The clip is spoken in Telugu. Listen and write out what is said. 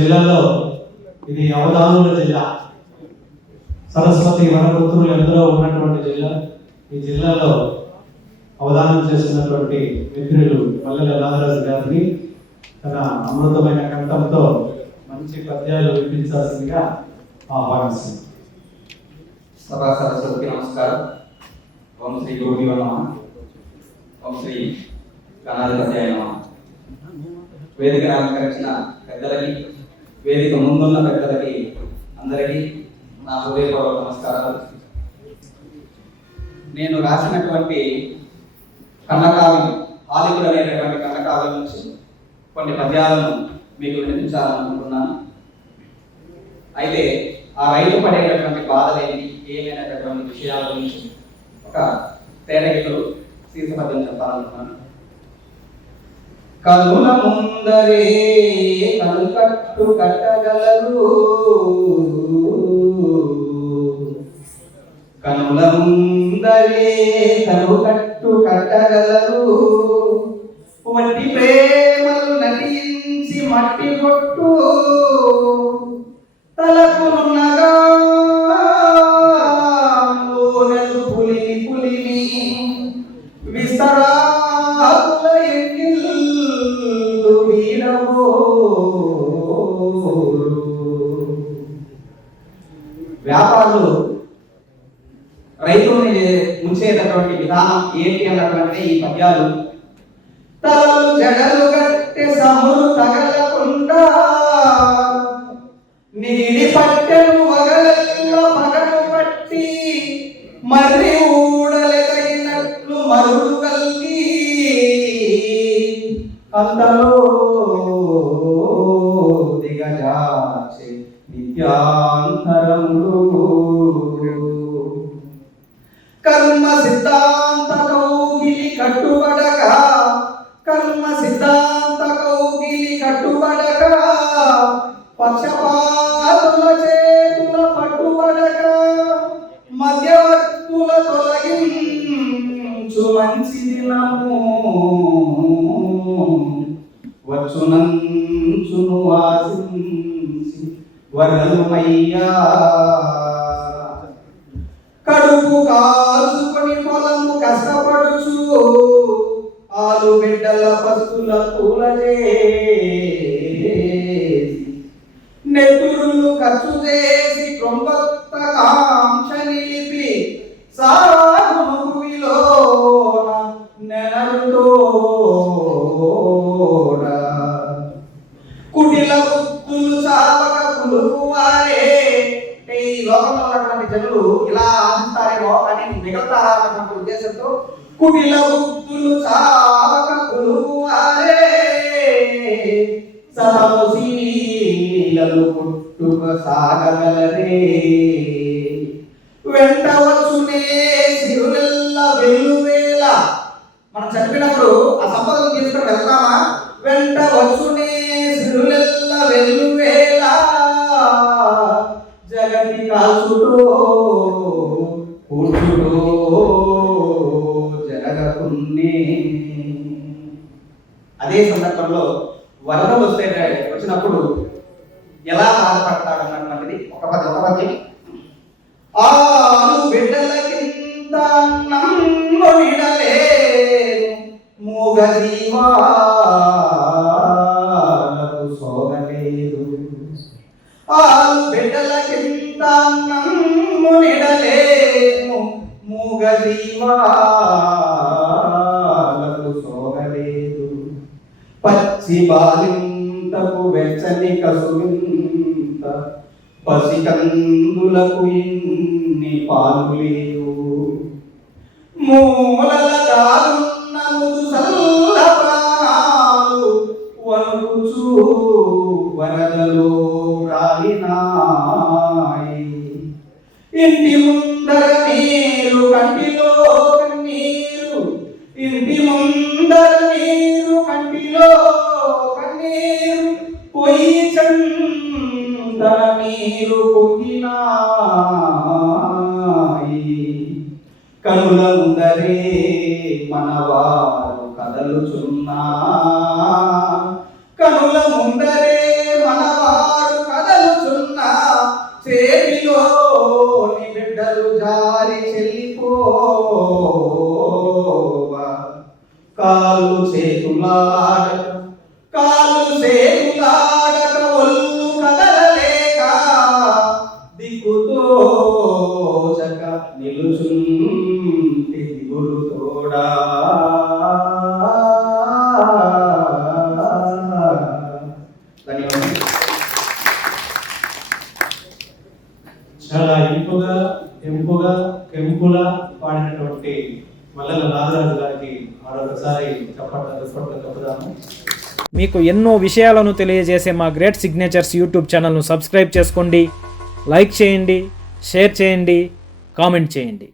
జిల్లాలో ఇది అవధానుల జిల్లా, సరస్వతి వనపుత్రులు ఎందరో ఉన్నటువంటి జిల్లా. ఈ జిల్లాలో అవధానం చేస్తున్నటువంటి మిత్రులు మల్లెల రాజరాజు గారిని తన అమృతమైన కంఠంతో మంచి పద్యాలు వినిపించాల్సిందిగా ఆహ్వానిస్తుంది. సభా సరస్వతికి నమస్కారం. ఓం శ్రీ గురుభ్యో నమః. ఓం శ్రీ గణాధిపత్యాయ నమః. వేదిక అలంకరించిన పెద్దలకి, వేదిక ముందున్న పెద్దలకి అందరికీ నా హృదయపూర్వక నమస్కారాలు. నేను రాసినటువంటి కన్నకావ్యం ఆదికుడు అనేటటువంటి కన్నకావ్యం నుంచి కొన్ని పద్యాలను మీకు వినిపించాలనుకుంటున్నాను. అయితే ఆ రైతు పడేటటువంటి బాధలేంటి, ఏమైనటువంటి విషయాల గురించి ఒక తేటగిలు శీర్షపద్యం చెప్పాలనుకున్నాను. కనుల ముందరే కనుకట్టు కట్టగలరు, కనుల ముందరే కనుకట్టు కట్టగలరు, వట్టి ప్రేమలు నటించి మట్టి కొట్టు తలకున్నగా పులిని పులిని విసరాకుల ఎన్నిల్లు వీడవో. వ్యాపారులు రైతుల్ని ముంచేటటువంటి విధానం ఏంటి అన్నటువంటి ఈ పద్యాలు. తలలు జడలు కట్టె సములు తగలకుండా, నీడి పట్టెను వగలల్లో పగలు పట్టి, మర్రి ఊడలెదగినట్లు మరుడు కల్గి, అంతలో దిగజాచే నిత్యాంతరములు. కర్మ సిద్ధాంత కౌగిలి కట్టుబడక, కర్మ సిద్ధాంత కౌగిలి కట్టుబడక, పక్షపాతుల చేతుల పట్టుబడక, మధ్యవర్తుల తొలగించు మంచి దినము వచ్చునంచును ఆశించి వరలుమయ్యా. కడుపు కాల్చుకొని పొలము కష్టపడుచు, ఆలు బిడ్డల పస్తుల తూలజేసి, నెత్తురులు ఖర్చు చేసి క్రొంబొత్త కాంక్ష నిలిపి, సాగును భూమిలోన నెనరుతోడ, కుటిల బుద్ధులు చావక కులువారే. ఈ లోకంలో ఉన్నటువంటి జనులు ఇలా ఆశిస్తారేమో కానీ మిగతారన్నటువంటి ఉద్దేశంతో కుటిల బుద్ధులు చావక కులువారే, సహశీలలు పుట్టుక సాగగలరే. వెంట వచ్చునే సిరులెల్ల వెల్లువేళ. మనం చనిపోయినప్పుడు ఆ సంపదను తీసుకుని వెళ్తామా? వెంట వచ్చునే సిరులెల్ల వెల్లువేళ, జగతి కాల్చుటో కూర్చుటో జరగకున్నే. అదే సందర్భంలో వరద వచ్చినప్పుడు ఎలా బాధపడతాడు అన్నటువంటిది ఒక పద్యం. ఆలు బిడ్డల కింద నమ్మొడిడలేను, మూగ జీవాలకు సోగలేదు. ఆలు బిడ్డల కింద నమ్మొడిడలేను, మూగ జీవాలకు సోగలేదు. పచ్చి బాలింతకు వెచ్చని కసువింత, పసికందులకు ఇన్ని పాలు లేవు. మూలల దారున్న ముదుసల్ల ప్రాణాలు వణుకుచూ వరదలో రాలినాయి. ఇంటి ముందర నీరు కంటిలో కన్నీరు, ఇంటి ముందర నీరు కంటిలో కన్నీరు, పొయ్యి చందన నీరు పొంగినాయి. కనుల ముందరే మనవారు కదలుచున్నా, కనుల ముందరే మనవారు కాళ్ళు సేతులాడక ఒళ్ళు కదలలేక దిక్కుతోచక నిలుచుంటి దిగులు తోడా ధన్యవాదాలు. చాలా ఎంపుగా కెంపులా పాడినటువంటి మల్లెల నాగరాజు గారికి మరొకసారి చప్పట్లు చెప్పుదాము. మీకు ఎన్నో విషయాలను తెలియజేసే మా గ్రేట్ సిగ్నేచర్స్ యూట్యూబ్ ఛానల్ను సబ్స్క్రైబ్ చేసుకోండి, లైక్ చేయండి, షేర్ చేయండి, కామెంట్ చేయండి.